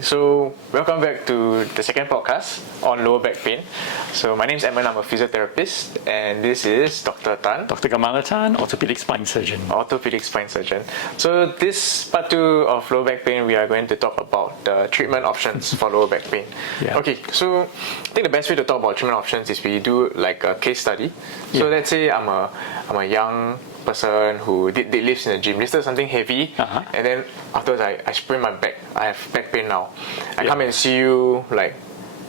So, welcome back to the second podcast on lower back pain. So, my name is Edmond, I'm a physiotherapist, and this is Dr. Tan. Dr Gamaliel Tan, Orthopaedic Spine Surgeon. Orthopaedic Spine Surgeon. So, this part 2 of lower back pain, we are going to talk about the treatment options for lower back pain. Yeah. Okay, so I think the best way to talk about treatment options is we do like a case study. So, let's say I'm a young person who did deadlifts in the gym, lifted something heavy, and then afterwards I sprained my back. I have back pain now. I come and see you like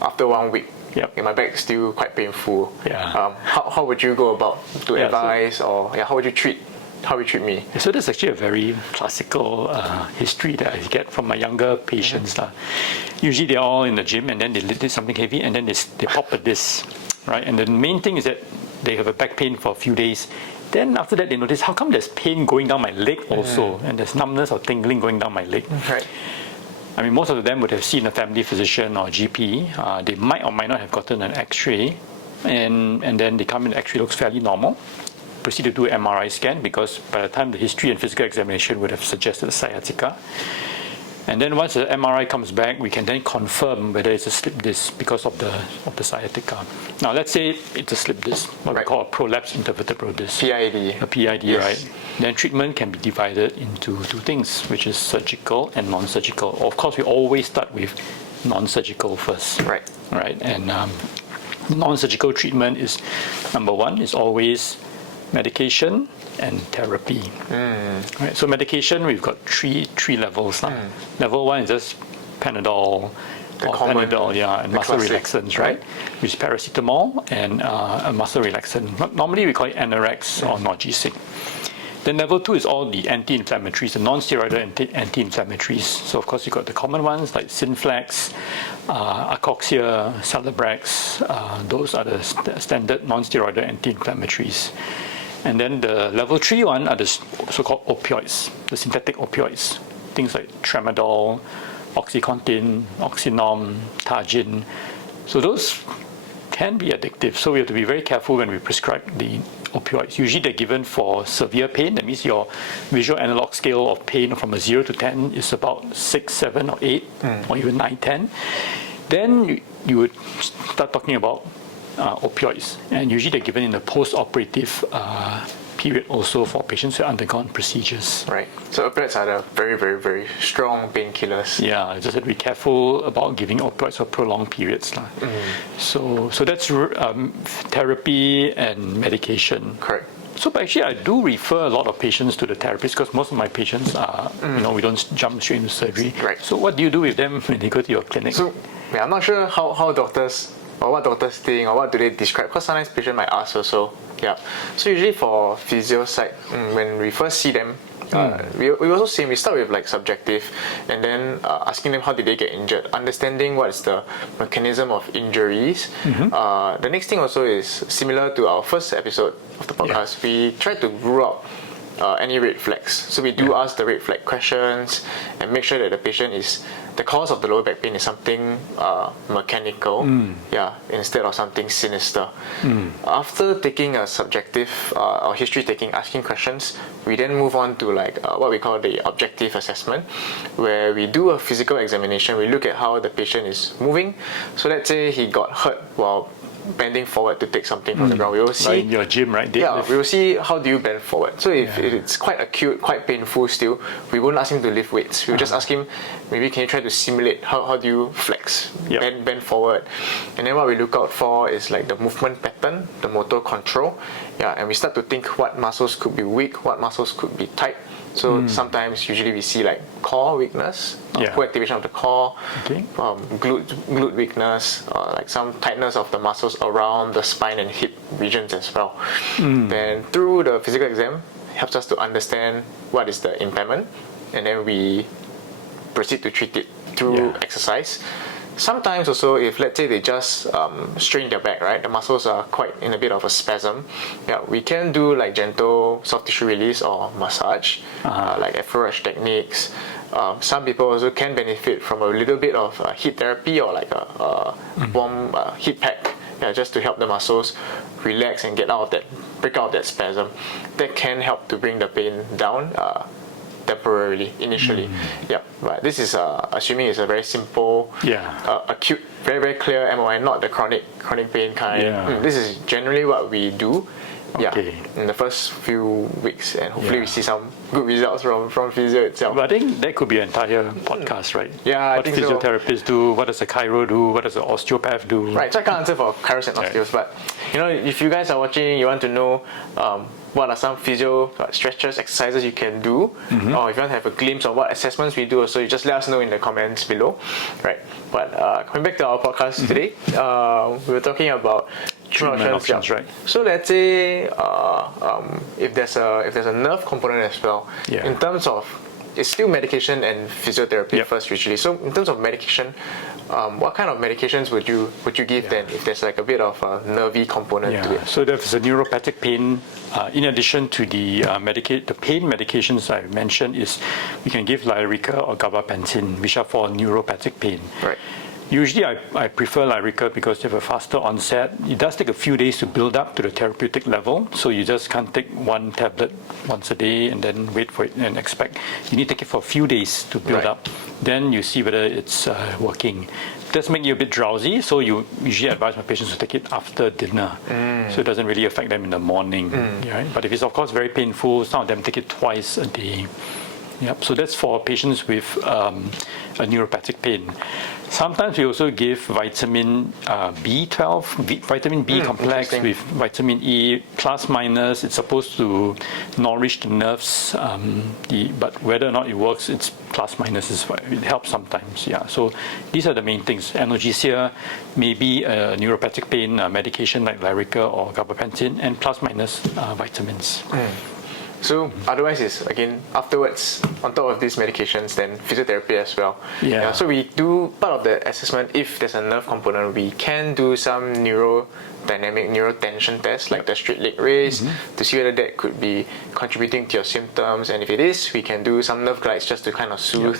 after 1 week. And my back is still quite painful. How would you go about to advise, or how would you treat me? So that's actually a very classical history that I get from my younger patients. Usually they're all in the gym and then they did something heavy and then they pop a disc, right? And the main thing is that they have a back pain for a few days. Then after that they notice, how come there's pain going down my leg also, and there's numbness or tingling going down my leg. Right. I mean, most of them would have seen a family physician or GP. They might or might not have gotten an X-ray, and then they come in, the X-ray looks fairly normal. Proceed to do an MRI scan, because by the time the history and physical examination would have suggested a sciatica. And then once the MRI comes back, we can then confirm whether it's a slip disc because of the sciatica. Now, let's say it's a slip disc, what we call a prolapsed intervertebral disc. PID. A PID, right? Then treatment can be divided into two things, which is surgical and non-surgical. Of course, we always start with non-surgical first. Right. And non-surgical treatment is, number one, is always medication and therapy. Right. So medication, we've got three levels. Level 1 is just Panadol, and muscle relaxants, right? Which is paracetamol and a muscle relaxant. Normally we call it Anorex or Norgesic. Then level 2 is all the anti-inflammatories, the non-steroidal anti-inflammatories. So of course you got the common ones like Synflex, Acoxia, Celebrex. Those are the standard non-steroidal anti-inflammatories. And then the level 3 one are the so-called opioids, the synthetic opioids. Things like Tramadol, Oxycontin, Oxynorm, Targin. So those can be addictive. So we have to be very careful when we prescribe the opioids. Usually they're given for severe pain. That means your visual analog scale of pain from a 0 to 10 is about 6, 7, or 8, or even 9, 10. Then you would start talking about opioids, and usually they're given in the post-operative period also for patients who have undergone procedures. Right. So opioids are the very, very, very strong painkillers. Yeah, just have to be careful about giving opioids for prolonged periods. So that's therapy and medication. Correct. So but actually I do refer a lot of patients to the therapist, because most of my patients are, we don't jump straight into surgery. Right. So what do you do with them when they go to your clinic? So I'm not sure how doctors, or what doctors think, or what do they describe, because sometimes patients might ask also. So usually for physio side, when we first see them, we also see, we start with like subjective, and then asking them how did they get injured, understanding what is the mechanism of injuries. The next thing also is similar to our first episode of the podcast. We try to rule out any red flags. So we do ask the red flag questions and make sure that the patient is, the cause of the lower back pain is something mechanical, instead of something sinister. After taking a subjective or history taking, asking questions, we then move on to like what we call the objective assessment, where we do a physical examination. We look at how the patient is moving. So let's say he got hurt while bending forward to take something from the ground. We will see, like in your gym, right? We will see how do you bend forward. So if it's quite acute, quite painful still, we won't ask him to lift weights. We'll just ask him, maybe can you try to simulate how do you flex, bend forward. And then what we look out for is like the movement pattern, the motor control. And we start to think what muscles could be weak, what muscles could be tight. So sometimes, usually we see like core weakness, poor activation of the core, glute weakness, like some tightness of the muscles around the spine and hip regions as well. Then through the physical exam, helps us to understand what is the impairment, and then we proceed to treat it through exercise. Sometimes also, if let's say they just strain their back, right, the muscles are quite in a bit of a spasm, we can do like gentle soft tissue release or massage, like Afro-Rush techniques. Some people also can benefit from a little bit of heat therapy, or like a warm heat pack, just to help the muscles relax and break out of that spasm. That can help to bring the pain down. temporarily initially. Yeah, but this is assuming it's a very simple, acute, very very clear MOI, not the chronic pain kind. This is generally what we do. In the first few weeks, and hopefully we see some good results from physio itself. But I think that could be an entire podcast, right? Yeah, what I think physiotherapists do, what does a chiro do, what does an osteopath do? Right, so I can't answer for chiros and osteos, but if you guys are watching, you want to know what are some physio stretches, exercises you can do, or if you want to have a glimpse of what assessments we do, so you just let us know in the comments below, right? But coming back to our podcast today, we were talking about treatment options, right? So let's say if there's a nerve component as well, in terms of, it's still medication and physiotherapy first usually. So in terms of medication, what kind of medications would you give then if there's like a bit of a nervy component to it? So there's a neuropathic pain. In addition to the pain medications I mentioned, is we can give Lyrica or Gabapentin, which are for neuropathic pain. Right. Usually I prefer Lyrica because they have a faster onset. It does take a few days to build up to the therapeutic level, so you just can't take one tablet once a day and then wait for it and expect. You need to take it for a few days to build up. Then you see whether it's working. It does make you a bit drowsy, so you usually advise my patients to take it after dinner, so it doesn't really affect them in the morning. Right? But if it's of course very painful, some of them take it twice a day. Yep. So that's for patients with a neuropathic pain. Sometimes we also give vitamin B12, vitamin B complex with vitamin E, plus minus. It's supposed to nourish the nerves, but whether or not it works, it's plus minus. It helps sometimes. Yeah. So these are the main things. Analgesia, maybe a neuropathic pain medication like Lyrica or Gabapentin, and plus minus vitamins. So otherwise is again afterwards on top of these medications then physiotherapy as well. So we do part of the assessment. If there's a nerve component, we can do some neurotension tests like the straight leg raise to see whether that could be contributing to your symptoms, and if it is, we can do some nerve glides just to kind of soothe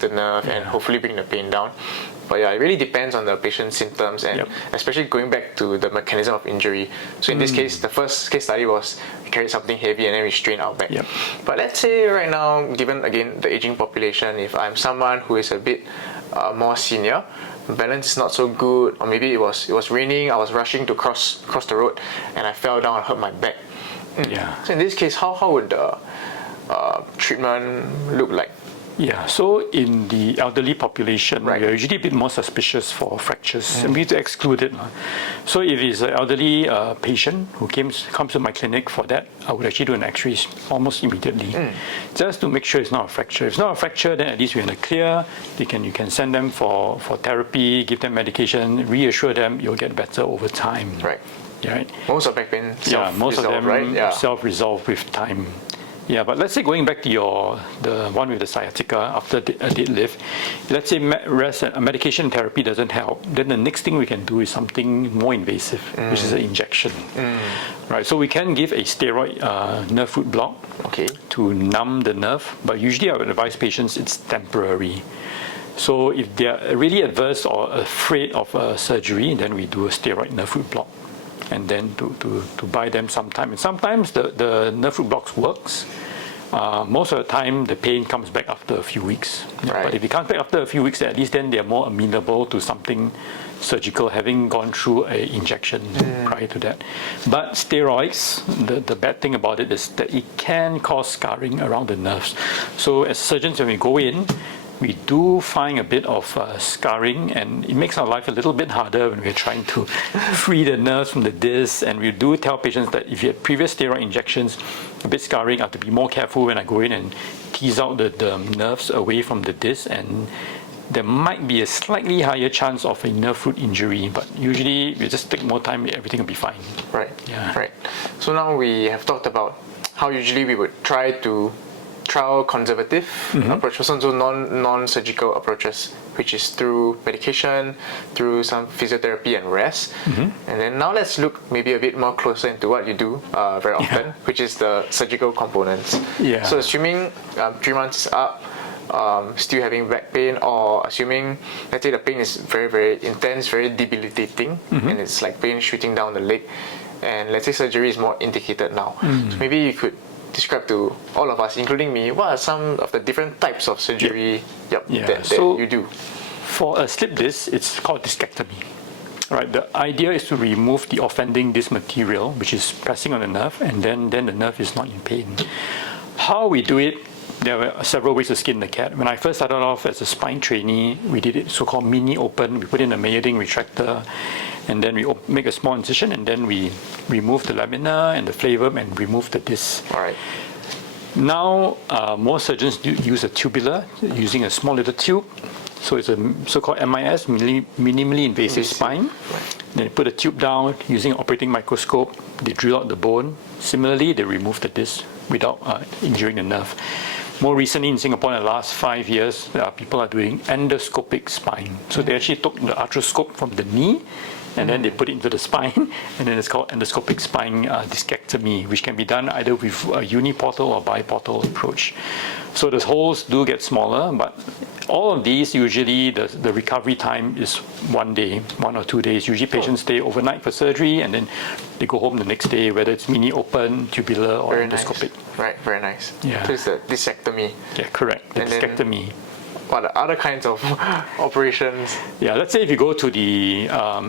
the nerve and hopefully bring the pain down. But it really depends on the patient's symptoms, and especially going back to the mechanism of injury. So in this case, the first case study was we carried something heavy and then we strained our back. But let's say right now, given again the aging population, if I'm someone who is a bit more senior, balance is not so good, or maybe it was raining, I was rushing to cross the road and I fell down and hurt my back. So in this case, how would the treatment look like? So in the elderly population, we are usually a bit more suspicious for fractures, and we need to exclude it. So if it's an elderly patient who comes to my clinic for that, I would actually do an X-ray almost immediately, just to make sure it's not a fracture. If it's not a fracture, then at least we're in the clear. You can send them for therapy, give them medication, reassure them you'll get better over time. Most of back pain most of them self-resolve with time. But let's say going back to the one with the sciatica after a deadlift, let's say medication therapy doesn't help, then the next thing we can do is something more invasive, which is an injection. So we can give a steroid nerve root block to numb the nerve, but usually I would advise patients it's temporary. So if they are really adverse or afraid of surgery, then we do a steroid nerve root block, and then to buy them some time. And sometimes the nerve root blocks works. Most of the time the pain comes back after a few weeks. But if it comes back after a few weeks, at least then they're more amenable to something surgical, having gone through an injection prior to that. But steroids, the bad thing about it is that it can cause scarring around the nerves. So as surgeons, when we go in, we do find a bit of scarring, and it makes our life a little bit harder when we're trying to free the nerves from the disc. And we do tell patients that if you had previous steroid injections, a bit scarring, I have to be more careful when I go in and tease out the nerves away from the disc, and there might be a slightly higher chance of a nerve root injury, but usually we just take more time, everything will be fine. So now we have talked about how usually we would try conservative approaches, so non-surgical approaches, which is through medication, through some physiotherapy and rest. And then now let's look maybe a bit more closer into what you do very often, which is the surgical components. So assuming 3 months is up, still having back pain, or assuming, let's say the pain is very, very intense, very debilitating, and it's like pain shooting down the leg, and let's say surgery is more indicated now. So maybe you could describe to all of us, including me, what are some of the different types of surgery Yeah. that you do? For a slip disc, it's called discectomy. Right. The idea is to remove the offending disc material, which is pressing on the nerve, and then the nerve is not in pain. How we do it, there were several ways to skin the cat. When I first started off as a spine trainee, we did it so-called mini open. We put in a Mayerding retractor, and then we make a small incision, and then we remove the lamina and the flavum and remove the disc. All right. Now, most surgeons use a tubular, using a small little tube. So it's a so-called MIS, minimally invasive spine. Right. Then they put a tube down using an operating microscope. They drill out the bone. Similarly, they remove the disc without injuring the nerve. More recently in Singapore, in the last 5 years, people are doing endoscopic spine. So they actually took the arthroscope from the knee, and then they put it into the spine, and then it's called endoscopic spine discectomy, which can be done either with a uniportal or biportal approach. So the holes do get smaller, but all of these, usually the recovery time is 1 day, 1 or 2 days. Usually patients stay overnight for surgery, and then they go home the next day, whether it's mini open, tubular, or endoscopic. Nice. Right, very nice. Yeah. So it's a discectomy. Yeah, correct. The discectomy. What are other kinds of operations? Yeah, let's say if you go to the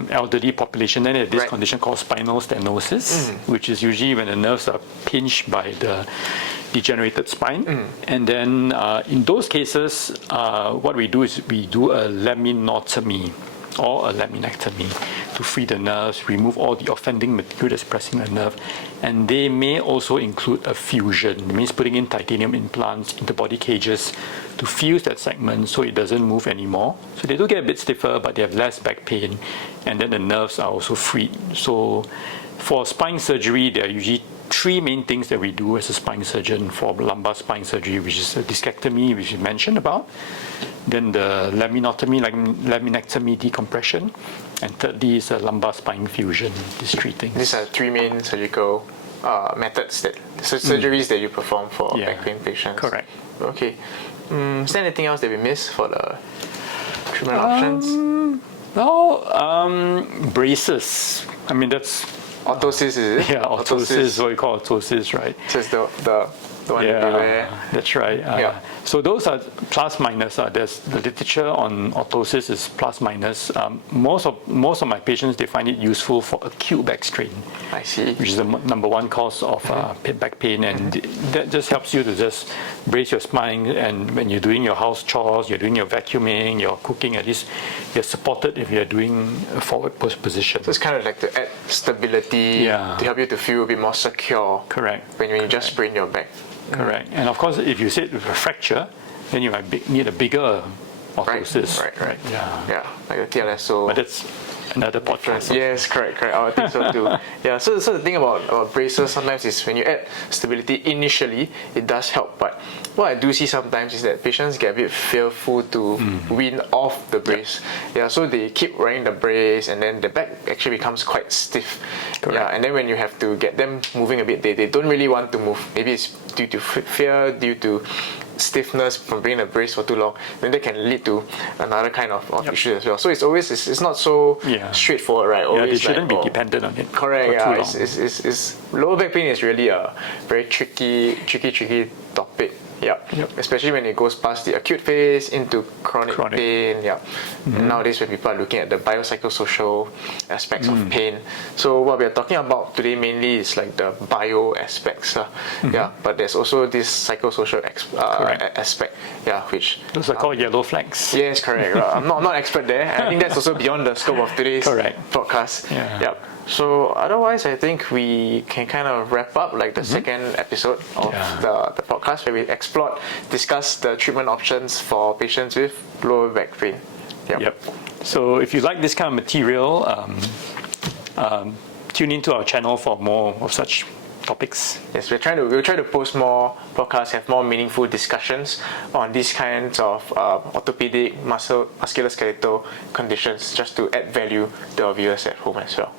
elderly population, then they have this condition called spinal stenosis, which is usually when the nerves are pinched by the degenerated spine. And then in those cases, what we do is we do a laminotomy or a laminectomy to free the nerves, remove all the offending material that's pressing the nerve. And they may also include a fusion. It means putting in titanium implants into body cages to fuse that segment so it doesn't move anymore. So they do get a bit stiffer, but they have less back pain. And then the nerves are also freed. So for spine surgery, there are usually 3 main things that we do as a spine surgeon for lumbar spine surgery, which is the discectomy, which you mentioned about, then the laminotomy, laminectomy decompression, and thirdly is a lumbar spine fusion, these 3 things. These are 3 main surgical methods, surgeries that you perform for back pain patients. Correct. Okay. Is there anything else that we missed for the treatment options? Braces. I mean, that's orthosis, is it? Yeah, orthosis, what we call orthosis, right? So it's the one that we wear. That's right. So those are plus minus. There's the literature on orthosis is plus minus. Most of my patients, they find it useful for acute back strain. I see. Which is the number 1 cause of back pain, and that just helps you to just brace your spine. And when you're doing your house chores, you're doing your vacuuming, you're cooking, at least you're supported if you're doing a forward position. So it's kind of like to add stability, to help you to feel a bit more secure. Correct. When you just sprain your back. Correct. And of course, if you sit with a fracture, then you might need a bigger orthosis. Right. Yeah. Like a TLSO. But that's another podcast. Yes, correct. I think so too. So the thing about braces sometimes is when you add stability initially, it does help. But what I do see sometimes is that patients get a bit fearful to wean off the brace. So they keep wearing the brace, and then the back actually becomes quite stiff. Correct. And then when you have to get them moving a bit, they don't really want to move. Maybe it's due to fear, due to stiffness from being a brace for too long, then that can lead to another kind of issue as well. So it's not so straightforward, right? They shouldn't be dependent on it. Correct. It's lower back pain is really a very tricky topic. Especially when it goes past the acute phase into chronic. pain. And nowadays when people are looking at the biopsychosocial aspects of pain. So what we are talking about today mainly is like the bio aspects. But there's also this psychosocial aspect. Which those are called yellow flags. Yes, correct. I'm not expert there. I think that's also beyond the scope of today's podcast. So otherwise, I think we can kind of wrap up like the second episode of the podcast, where we discuss the treatment options for patients with lower back pain. So if you like this kind of material, tune into our channel for more of such topics. Yes, we'll try to post more podcasts, have more meaningful discussions on these kinds of orthopedic, musculoskeletal conditions, just to add value to our viewers at home as well.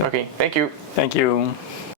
Okay, thank you. Thank you.